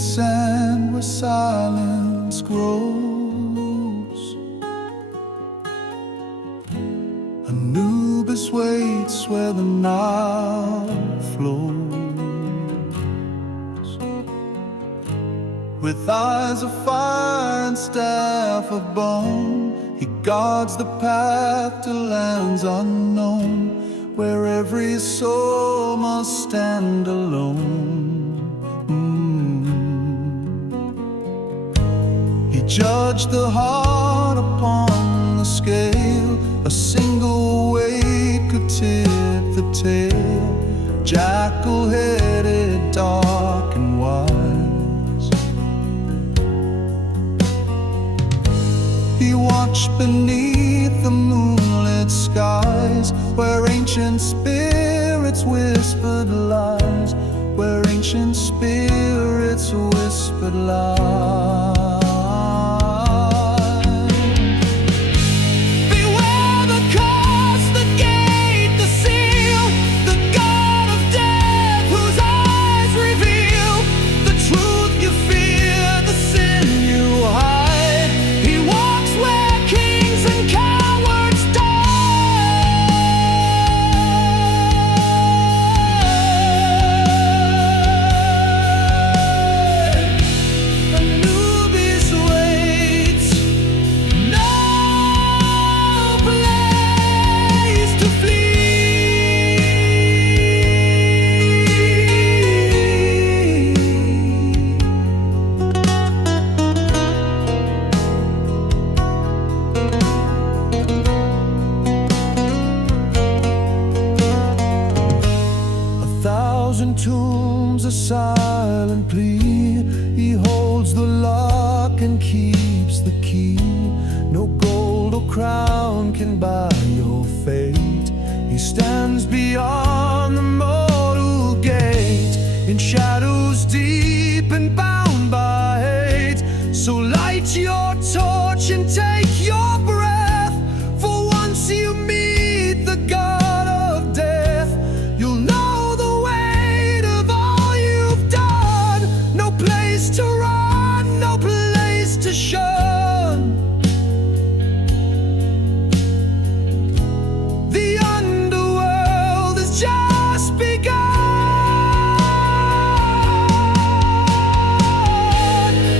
sand where silence grows. Anubis waits where the Nile flows. With eyes of fire and staff of bone, he guards the path to lands unknown, where every soul must stand alone. He judged the heart upon the scale, a single weight could tip the tail. Jackal-headed, dark and wise, he watched beneath the moonlit skies, where ancient spirits whispered lies, where ancient spirits whispered lies. Beware the curse, the gate, the seal, the god of death whose eyes reveal the truth you fear, the sin you hide. He walks where kings and cowards Anubis waits, no place to A thousand tombs, a silent plea. He holds the lock and keeps the key. No gold or crown can buy your fate. He stands beyond the mortal gate, in shadows deep and bound by hate. So light your torch and take your breath, for once you meet the god of death, you'll know the weight of all you've done. No place to run, no place to shun. The underworld has just begun.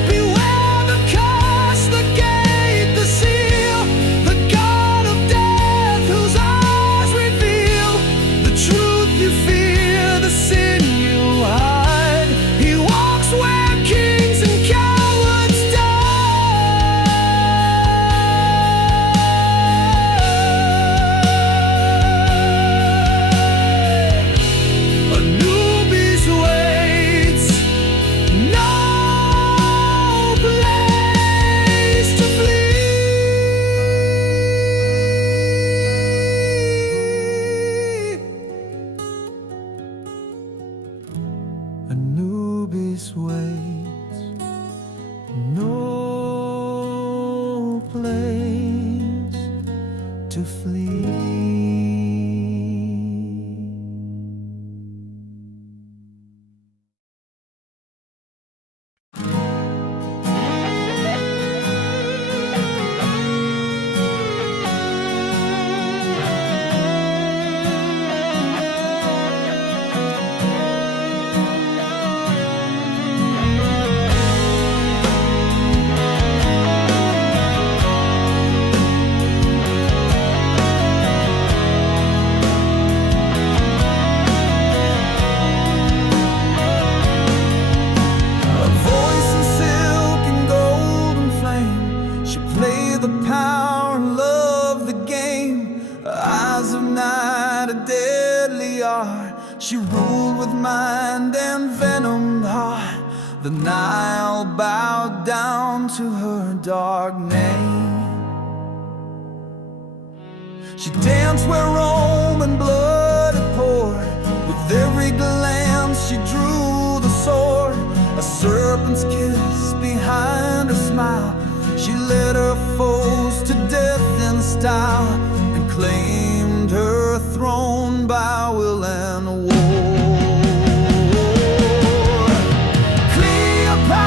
Beware the curse, the gate, the seal, the god of death whose eyes reveal the truth you fear, the sin you hide. He walks where kings and cowards die. Anubis waits, no place to flee. Anubis waits, no place to flee. A voice in silk and golden flame, she played the power and loved the game. Eyes of night, a deadly art, she ruled with mind and venomed heart. The Nile bowed down to her dark name. She danced where Roman blood had poured. With every glance she drew the sword, a serpent's kiss behind her smile. She led her foes to death in style, and claimed her throne by will and war. Cleopatra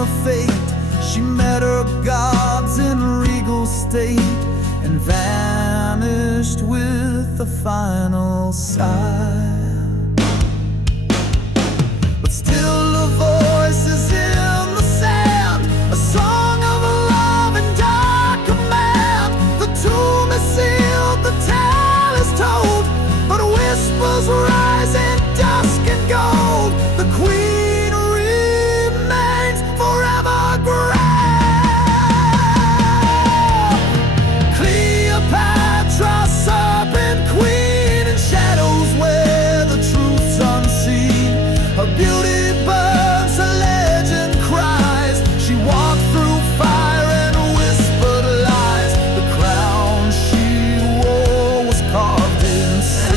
of fate, she met her gods in regal state and vanished with the final sigh. But still a voice is in the sand, a song of love and dark command. The tomb is sealed, the tale is told, but whispers rise in dusk and gold. The queen remains forever grand. Cleopatra, serpent queen, in shadows where the truth's unseen. Her beauty burns, her legend cries. She walked through fire and whispered lies. The crown she wore was carved in sin.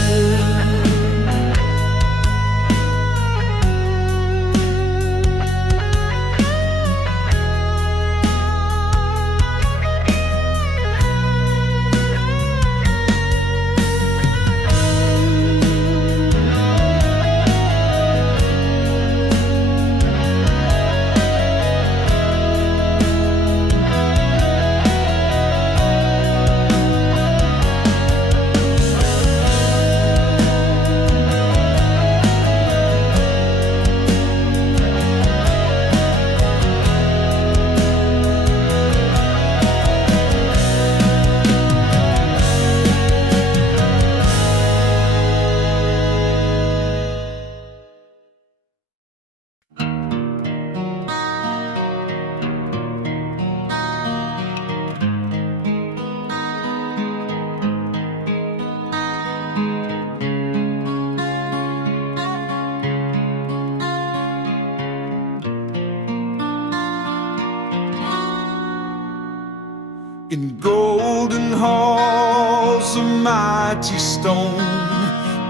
In golden halls of mighty stone,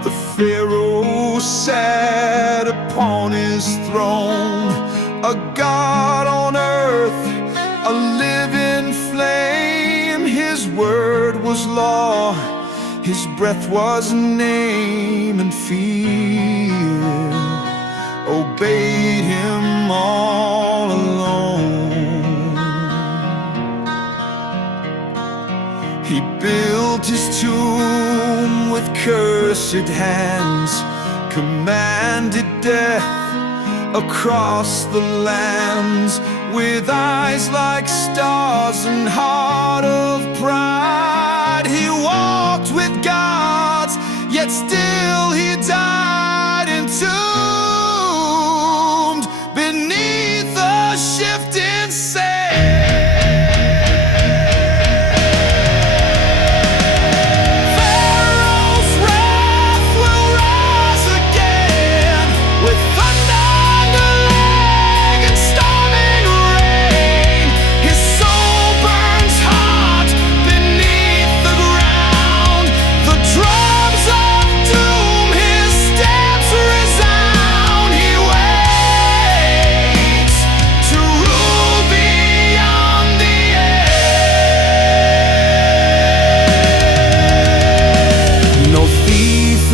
the Pharaoh sat upon his throne. A god on earth, a living flame. His word was law, his breath was name, and fear obeyed him all alone. He built his tomb with cursed hands, commanded death across the lands. With eyes like stars and heart of pride, he walked with gods, yet still he died entombed beneath a shifting sand.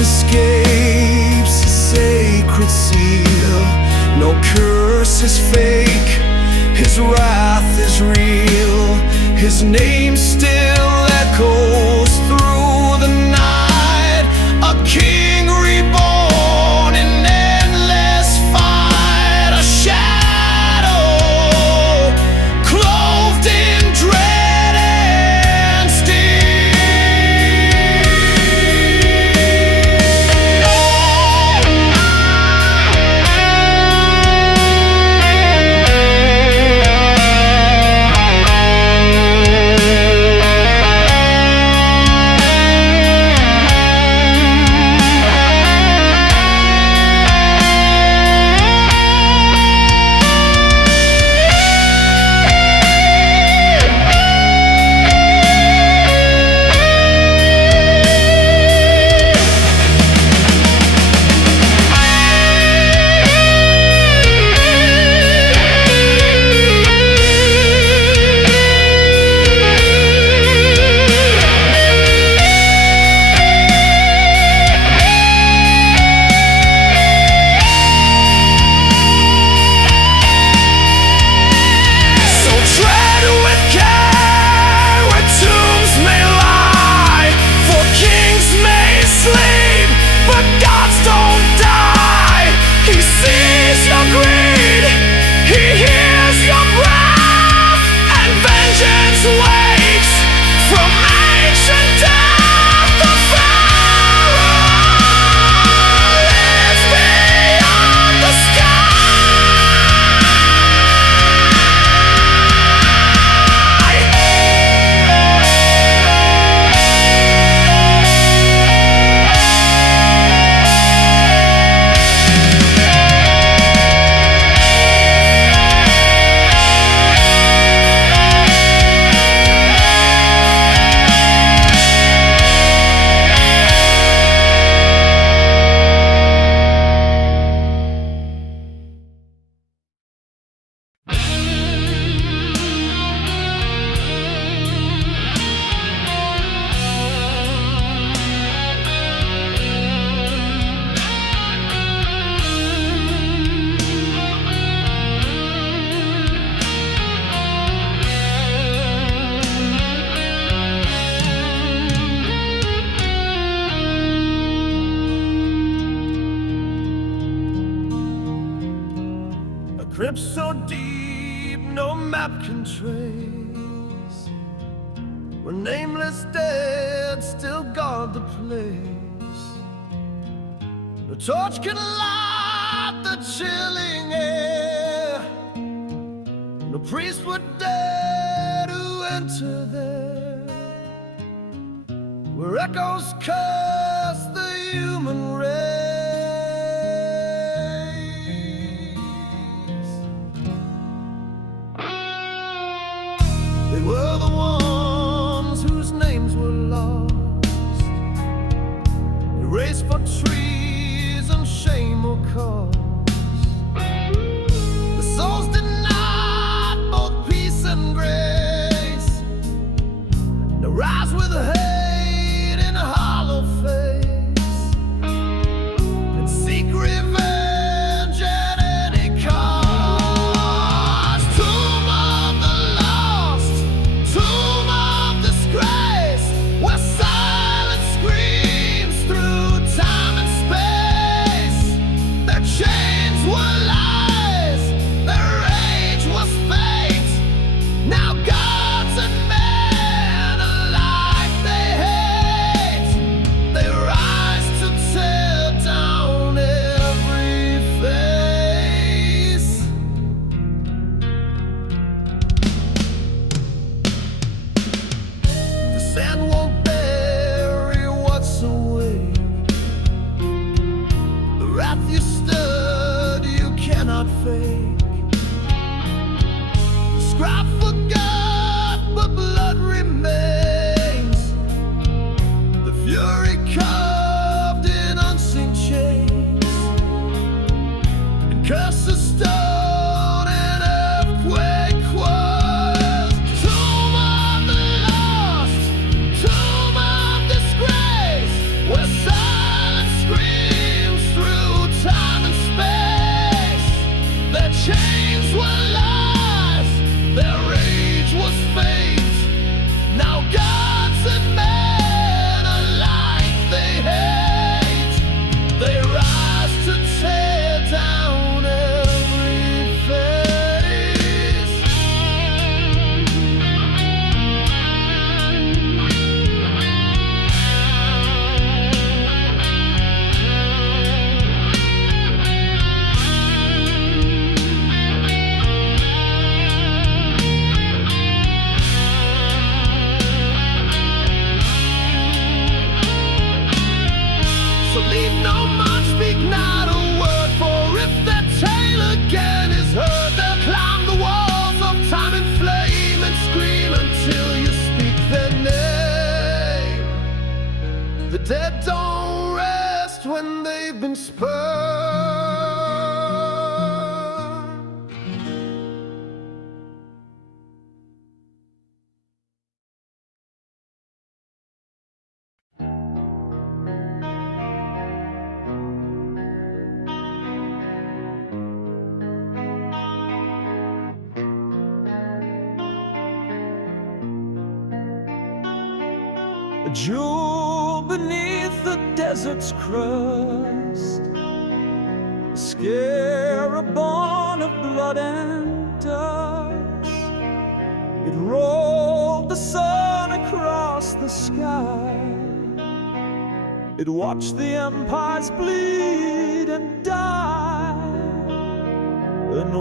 Escapes a sacred seal. No curse is fake, his wrath is real. His name still echoes through the night. A king reborn in endless fight. A shadow clothed in dread and steel. your greed, he hears your breath, and vengeance waits from ancient death. The Pharaoh lives beyond the sky. Crypt so deep no map can trace, where nameless dead still guard the place. No torch can light the chilling air, no priest would dare to enter there, where echoes curse the human race. They were the ones whose names were lost, erased for treason, shame or cause. The souls denied both peace and grace, now rise with hate in a hollow face, and seek revenge at any cost. Curse the stone and earthquake was. Tomb of the lost, tomb of disgrace, where silence screams through time and space. Their chains were lies, their rage was fate. Now gods and men alike they hate. They rise to tear down. So leave no mark, speak not a word, for if their tale again is heard, they'll climb the walls of time in flame and scream until you speak their name. The dead don't rest when they've been spurned. A jewel beneath the desert's crust, Scarab Burn of blood and dust, it rolled the sun across the sky. It watched the empires bleed and die, and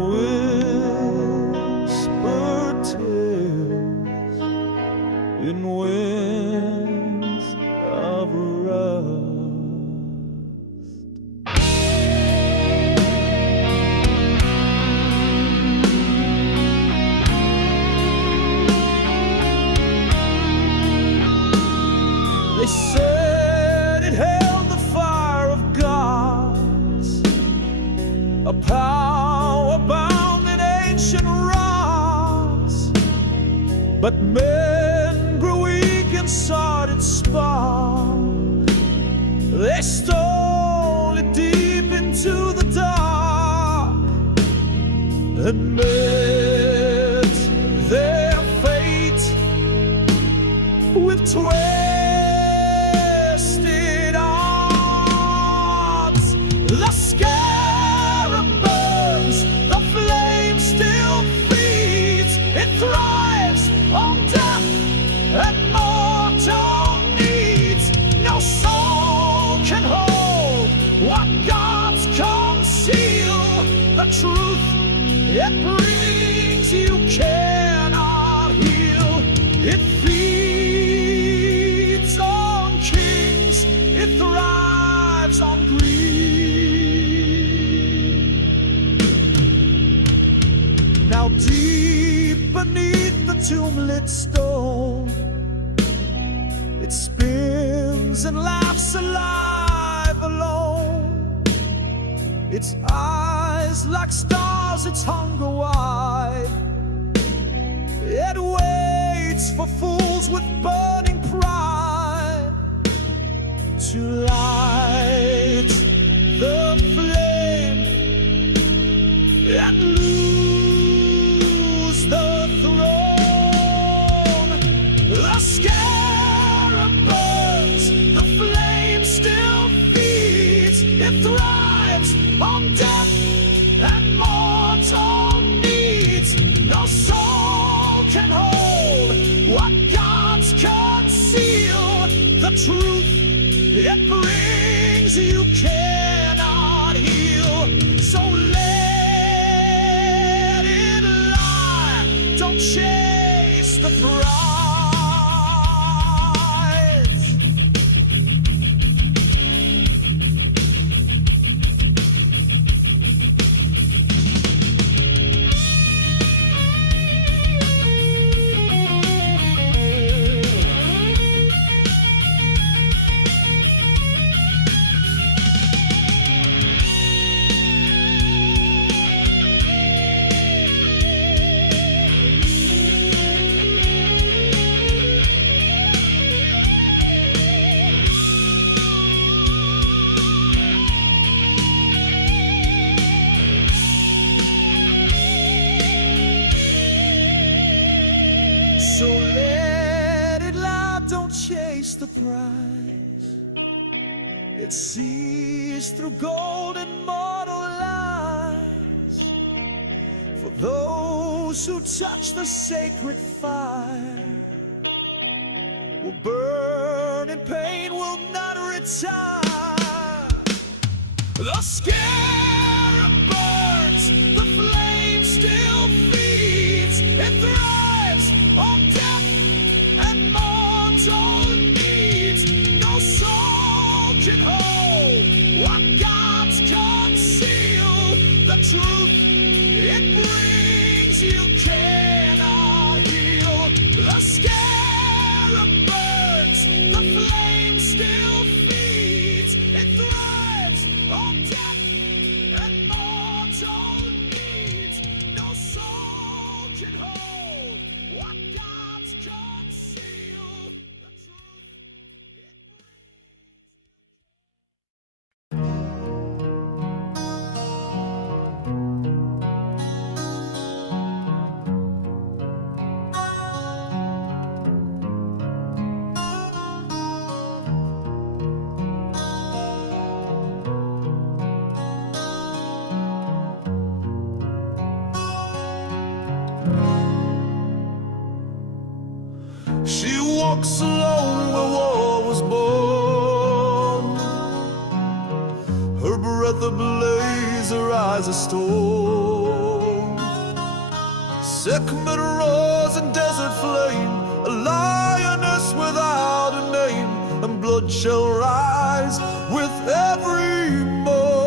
whispered tales in winds of rust. They said it held the fire of gods, a power bound in ancient rocks. But men grew weak and sought its spark. They stole it deep into the dark and met their fate with twisted arms. The scarab burns, the flame still feeds, it thrives on death and mortal needs. No soul can hold what gods conceal. The truth it brings you cannot heal. It feeds on kings, it thrives on greed. Now deep beneath the tomb-lit stone, it spins and laughs alive alone. Its eyes like stars, its hunger wide. It waits for fools with burning pride to light the flame and lose the throne. The scarab burns, the flame still feeds, it thrives on death and mortal needs. No soul can hold what gods conceal. The truth it brings you cannot heal. So let it lie, don't chase the prize. So let it lie, don't chase the prize. It sees through gold and mortal lies. For those who touch the sacred fire will burn in pain, will not retire. The scarab burns, the flame still feeds, it thrives on death and mortal needs. No soul can hold what gods conceal. The truth it brings you cannot heal. The scarab burns, the flame still feeds, it thrives on death and mortal needs. No soul can hold what gods conceal. The truth it brings. walks alone where war was born. Her breath ablaze, her eyes a storm. Sekhmet roars in desert flame, a lioness without a name, and blood shall rise with every morn.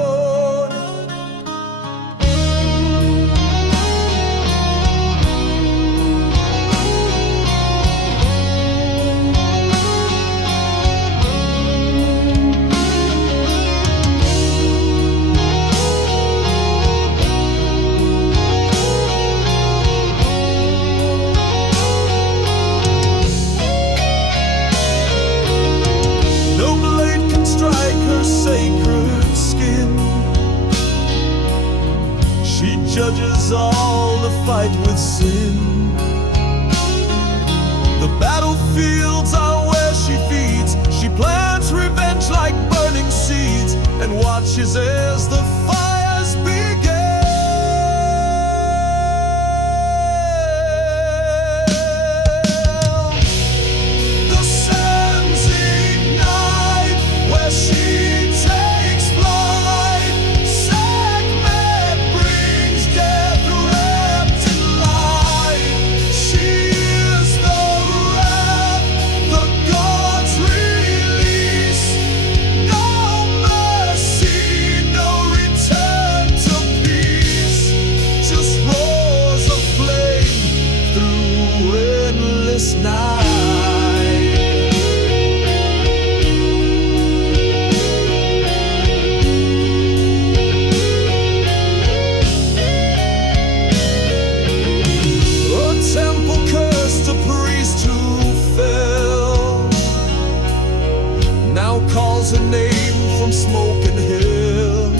Sacred skin, she judges all the fight with sin. The battlefields are where she feeds. She plants revenge like burning seeds and watches as the fires begin. The sands ignite where she calls her name from smoke and hill.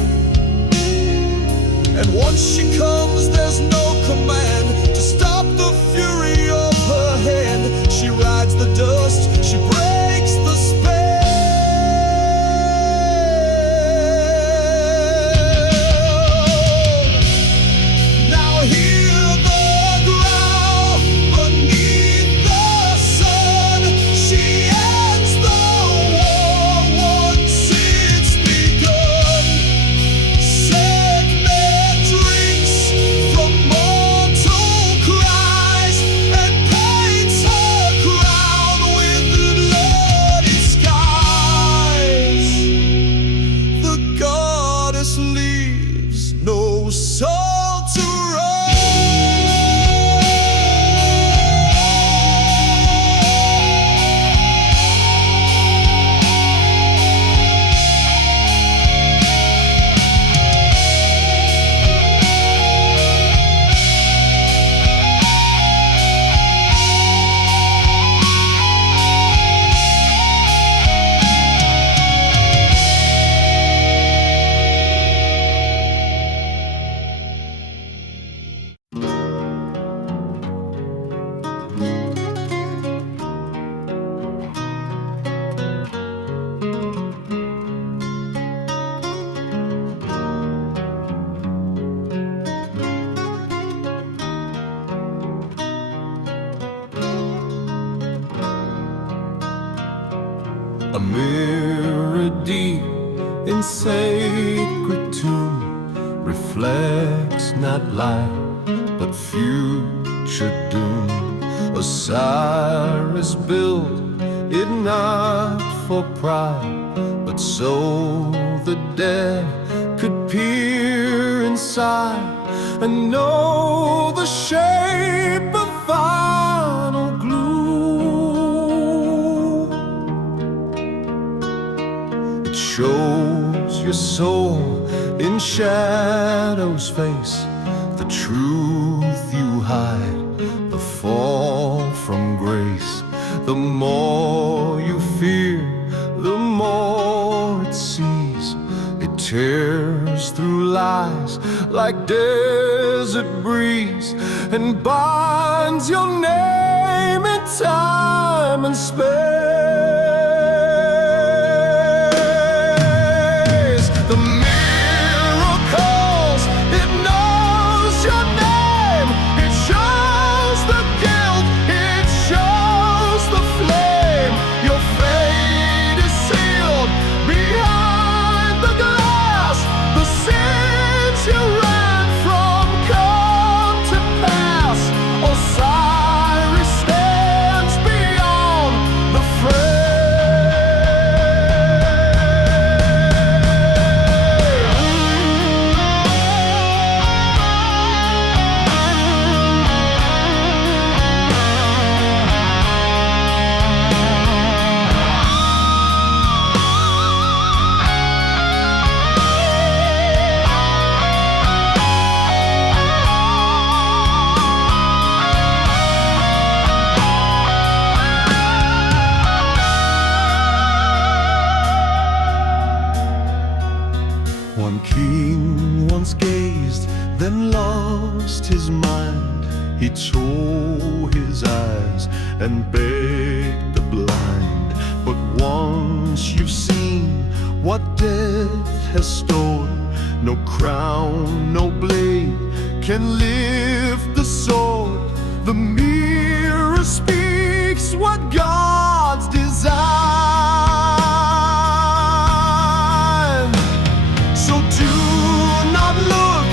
And once she comes, there's no command to stop the fury of her hand. She rides the dust, she breaks the spell. Now hear the growl beneath the sun. She ends the a mirror deep in sacred tomb reflects not light but future doom. Osiris built it not for pride, but so the dead could peer inside and know the shape of final gloom. It shows your soul in shadow's face, the truth you hide, the fall from grace. The more you fear, the more it sees. It tears through lies like desert breeze and binds your name in time and space. The mirror calls, it knows your name. It shows the guilt, it shows the flame. man lost his mind, he tore his eyes and begged the blind. But once you've seen what death has stored, no crown, no blade can lift the sword. The mirror speaks what God's design. So do not look,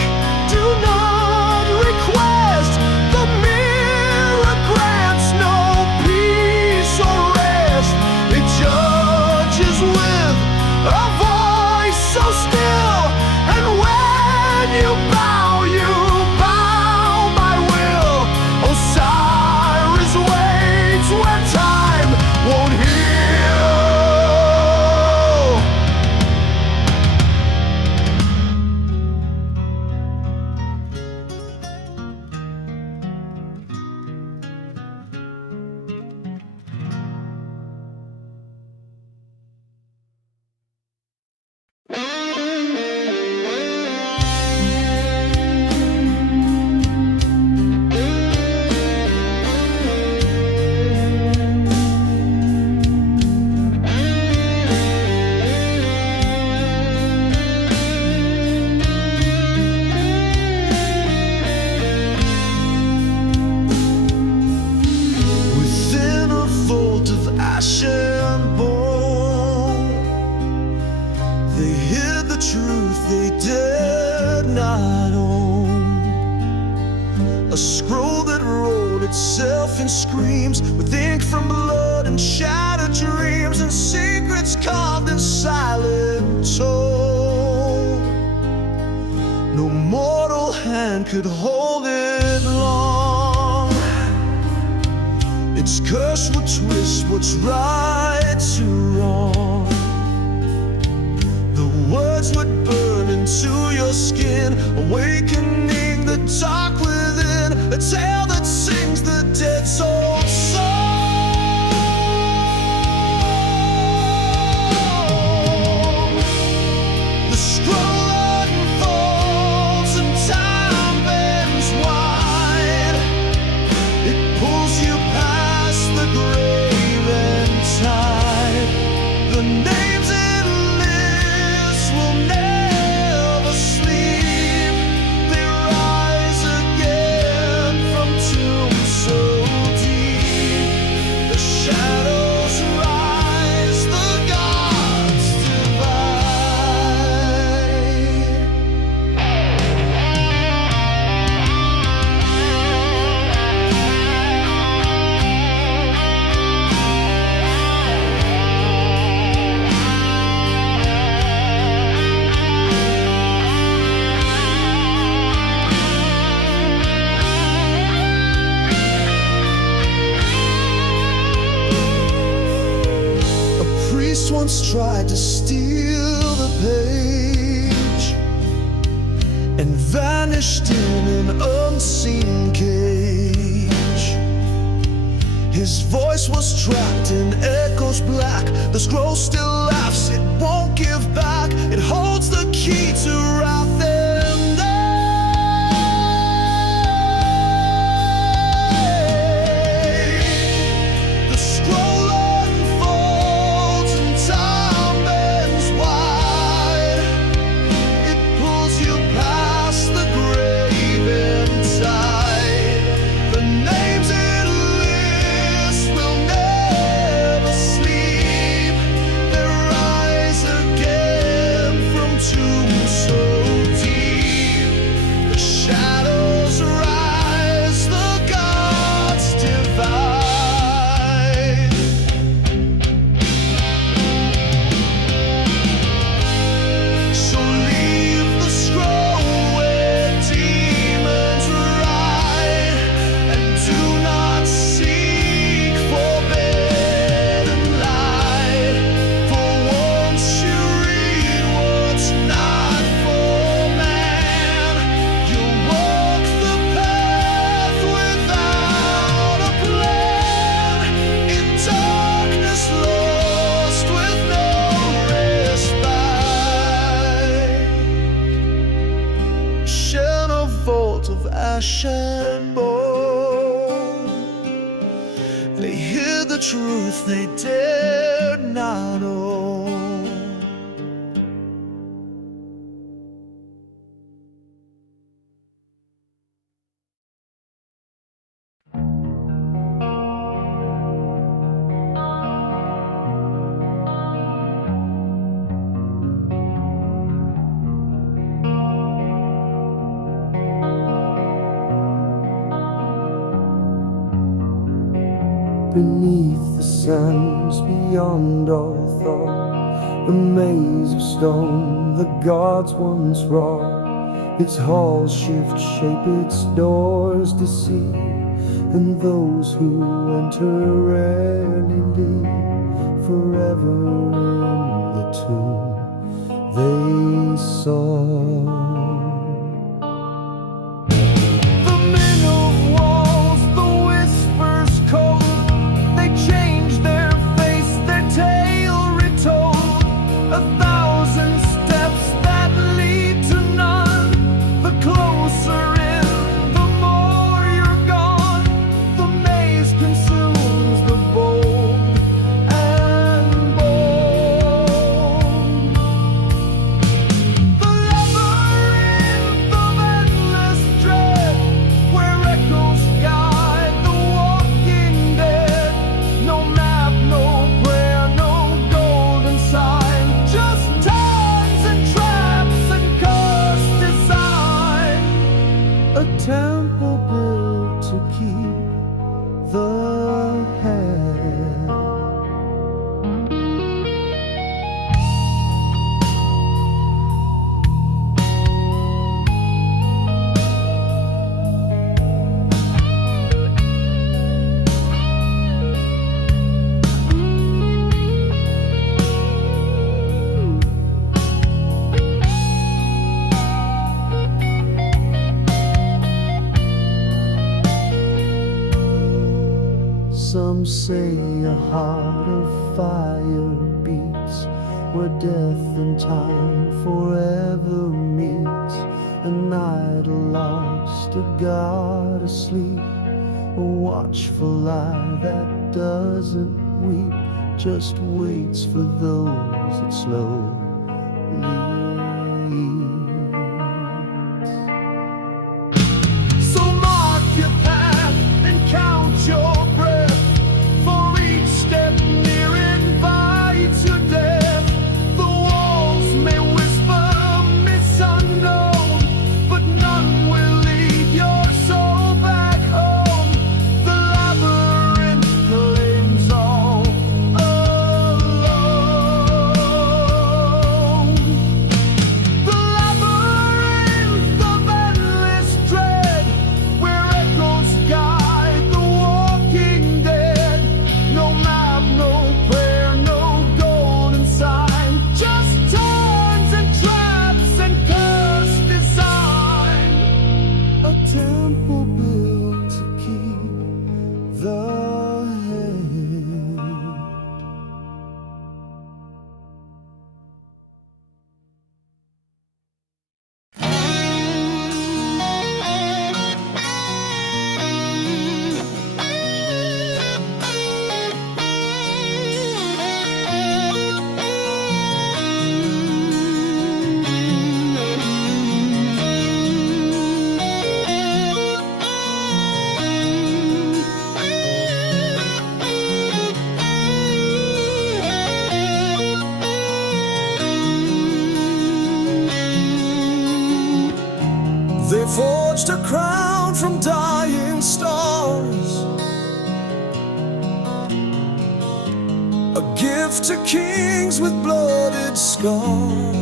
do not request. The mirror grants no peace or rest. It judges with a voice so still, and when you bow, you bow by will. Osiris waits where time won't heal. Within a vault of ash and bone, they hid the truth they did not own. A scroll that wrote itself in screams, with ink from blood and shattered dreams, and secrets carved in silent tone. No mortal hand could hold it long. Its curse would twist what's right to wrong. The words would burn into your skin, awakening the dark within. A tale that sings the dead soul's song. The scroll unfolds and time bends wide. It pulls you past the grave and tide. The names it lists will never sleep. They rise again from tombs so deep. The shadows rise, the gods divide. A priest once tried to steal the page and vanished in an unseen cage. His voice was trapped in echoes black. The scroll still laughs, it won't give back. It holds the key to wrap them days. The scroll unfolds and time bends wide. It pulls you past the grave and tide. The names it lists will never sleep. They flesh and bone. They hid the truth they dared not own. Beneath the sands, beyond all thought, a maze of stone the gods once wrought. Its halls shift shape, its doors deceive, and those who enter rarely leave. Forever in the tomb they saw. Temple built to keep the head. Some say a heart of fire beats, where death and time forever meets. An idol lost, a god asleep, a watchful eye that doesn't weep, just waits for those it slowly eats. So mark your path and count your breath. Temple built to keep the head. They forged a crown from dying stars, a gift to kings with blooded scars.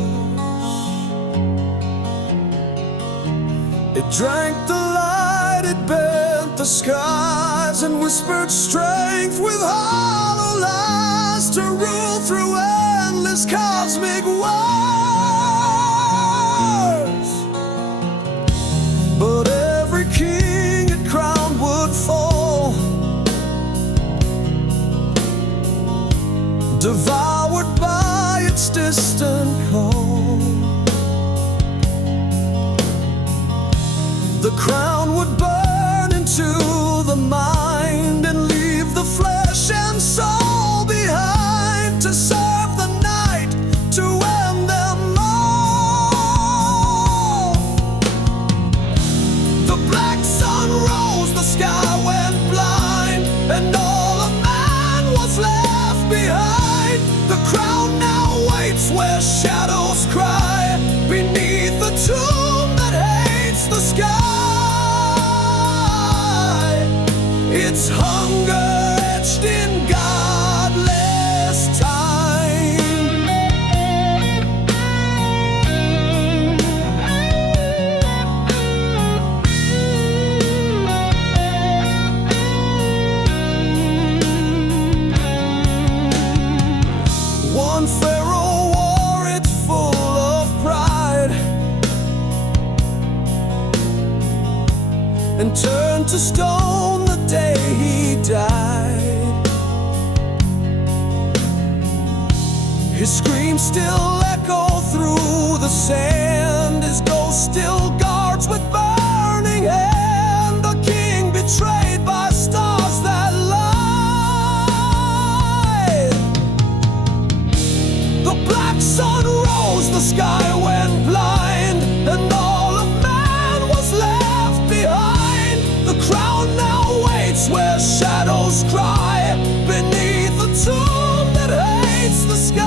It drank the light, it bent the skies, and whispered strength with hollow lies to rule through endless cosmic wars. But every king it crowned would fall, devoured by its distant call. The crown would to the mind and leave the flesh and soul behind to serve the night, to end them all. The black sun rose, the sky went blind, and all a man was left behind. The crown now waits where shadows cry, beneath the tomb that hates the sky. It's hunger etched in godless time. One pharaoh wore it full of pride and turned to stone the day he died. His screams still echo through the sand, his ghost still guards with burning hand, the king betrayed by stars that lied. The black sun rose, the sky went blind, and all a man was left behind. The crown now waits where shadows cry, beneath the tomb that hates the sky.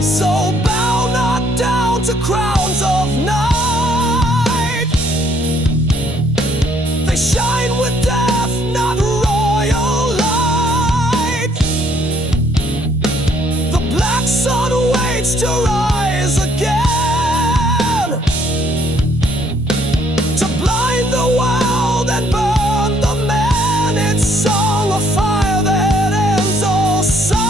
So bow not down to crowns of night. They shine with death, not royal light. The black sun waits to rise again, to blind the world and burn the man. It's song of fire that ends all song.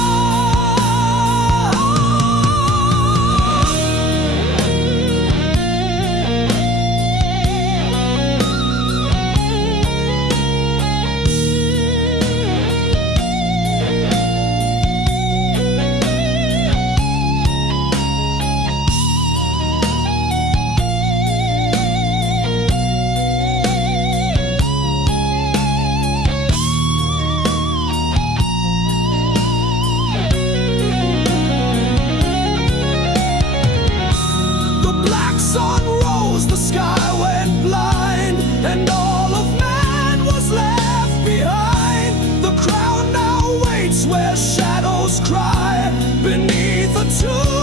The black sun rose, the sky went blind, and all of man was left behind. The crown now waits where shadows cry, beneath the tomb